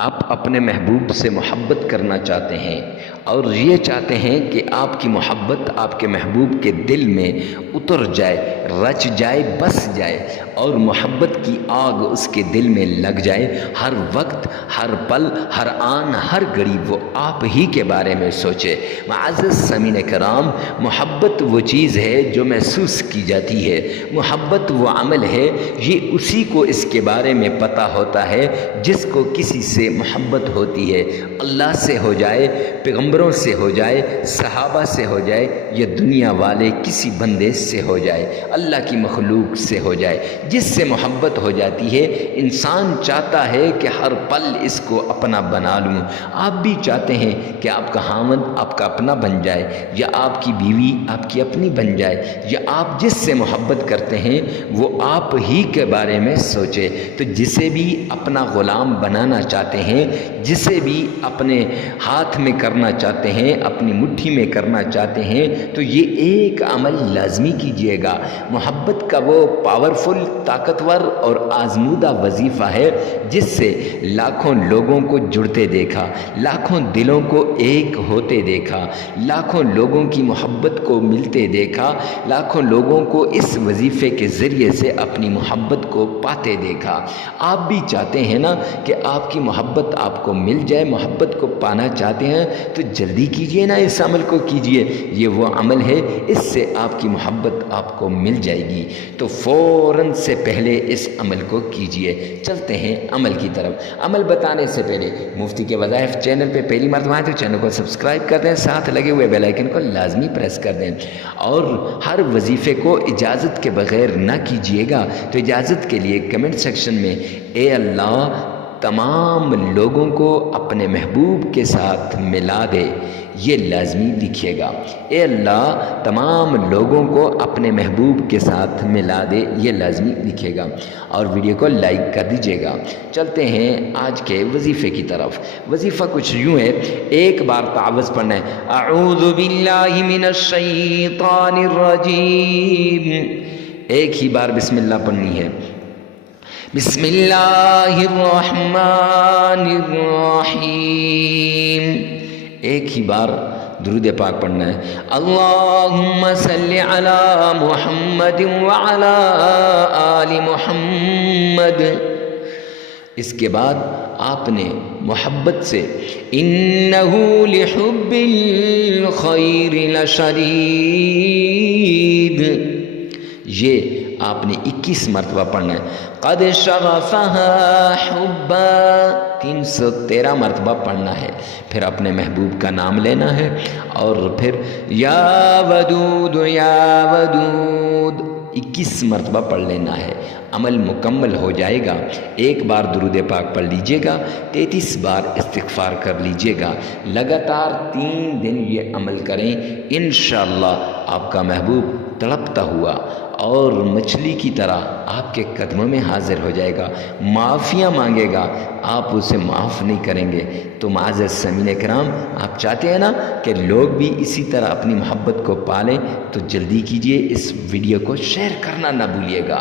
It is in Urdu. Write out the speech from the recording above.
آپ اپنے محبوب سے محبت کرنا چاہتے ہیں اور یہ چاہتے ہیں کہ آپ کی محبت آپ کے محبوب کے دل میں اتر جائے، رچ جائے، بس جائے اور محبت کی آگ اس کے دل میں لگ جائے۔ ہر وقت، ہر پل، ہر آن، ہر گھڑی وہ آپ ہی کے بارے میں سوچے۔ معزز سامعین کرام، محبت وہ چیز ہے جو محسوس کی جاتی ہے، محبت وہ عمل ہے، یہ اسی کو اس کے بارے میں پتہ ہوتا ہے جس کو کسی سے محبت ہوتی ہے۔ اللہ سے ہو جائے، پیغمبروں سے ہو جائے، صحابہ سے ہو جائے یا دنیا والے کسی بندے سے ہو جائے، اللہ کی مخلوق سے ہو جائے، جس سے محبت ہو جاتی ہے انسان چاہتا ہے کہ ہر پل اس کو اپنا بنا لوں۔ آپ بھی چاہتے ہیں کہ آپ کا خاوند آپ کا اپنا بن جائے، یا آپ کی بیوی آپ کی اپنی بن جائے، یا آپ جس سے محبت کرتے ہیں وہ آپ ہی کے بارے میں سوچے۔ تو جسے بھی اپنا غلام بنانا چاہتے ہیں، جسے بھی اپنے ہاتھ میں کرنا چاہتے ہیں، اپنی مٹھی میں کرنا چاہتے ہیں، تو یہ ایک عمل لازمی کیجیے گا۔ محبت کا وہ پاورفل، طاقتور اور آزمودہ وظیفہ ہے جس سے لاکھوں لوگوں کو جڑتے دیکھا، لاکھوں دلوں کو ایک ہوتے دیکھا، لاکھوں لوگوں کی محبت کو ملتے دیکھا، لاکھوں لوگوں کو اس وظیفے کے ذریعے سے اپنی محبت کو پاتے دیکھا۔ آپ بھی چاہتے ہیں نا کہ آپ کی محبت آپ کو مل جائے، محبت کو پانا چاہتے ہیں تو جلدی کیجئے نا، اس عمل کو کیجئے۔ یہ وہ عمل ہے، اس سے آپ کی محبت آپ کو مل جائے گی، تو فوراً سے پہلے اس عمل کو کیجئے۔ چلتے ہیں عمل کی طرف۔ عمل بتانے سے پہلے مفتی کے وظائف چینل پہ پہلی مرتبہ آئیں تو چینل کو سبسکرائب کر دیں، ساتھ لگے ہوئے بیل آئیکن کو لازمی پریس کر دیں، اور ہر وظیفے کو اجازت کے بغیر نہ کیجئے گا۔ تو اجازت کے لیے کمنٹ سیکشن میں اے اللہ تمام لوگوں کو اپنے محبوب کے ساتھ ملا دے، یہ لازمی لکھیے گا۔ اے اللہ تمام لوگوں کو اپنے محبوب کے ساتھ ملا دے، یہ لازمی لکھیے گا، اور ویڈیو کو لائک کر دیجیے گا۔ چلتے ہیں آج کے وظیفے کی طرف۔ وظیفہ کچھ یوں ہے، ایک بار تعوذ پڑھنا ہے، اعوذ باللہ من الشیطان الرجیم، ایک ہی بار بسم اللہ پڑھنی ہے۔ بسم اللہ الرحمن الرحیم، ایک ہی بار درود پاک پڑھنا ہے، اللہم صلی علی محمد وعلی آل محمد۔ اس کے بعد آپ نے محبت سے انہ لحب الخیر لشدید، یہ آپ نے 21 مرتبہ پڑھنا ہے۔ قد شغفها حبا، 313 مرتبہ پڑھنا ہے۔ پھر اپنے محبوب کا نام لینا ہے، اور پھر یا ودود یا ودود 21 مرتبہ پڑھ لینا ہے۔ عمل مکمل ہو جائے گا، ایک بار درود پاک پڑھ لیجئے گا، 33 بار استغفار کر لیجئے گا۔ لگاتار 3 دن یہ عمل کریں، انشاءاللہ آپ کا محبوب تڑپتا ہوا اور مچھلی کی طرح آپ کے قدموں میں حاضر ہو جائے گا، معافیاں مانگے گا، آپ اسے معاف نہیں کریں گے۔ تو معزز سامعین کرام، آپ چاہتے ہیں نا کہ لوگ بھی اسی طرح اپنی محبت کو پالیں، تو جلدی کیجئے، اس ویڈیو کو شیئر کرنا نہ بھولیے گا۔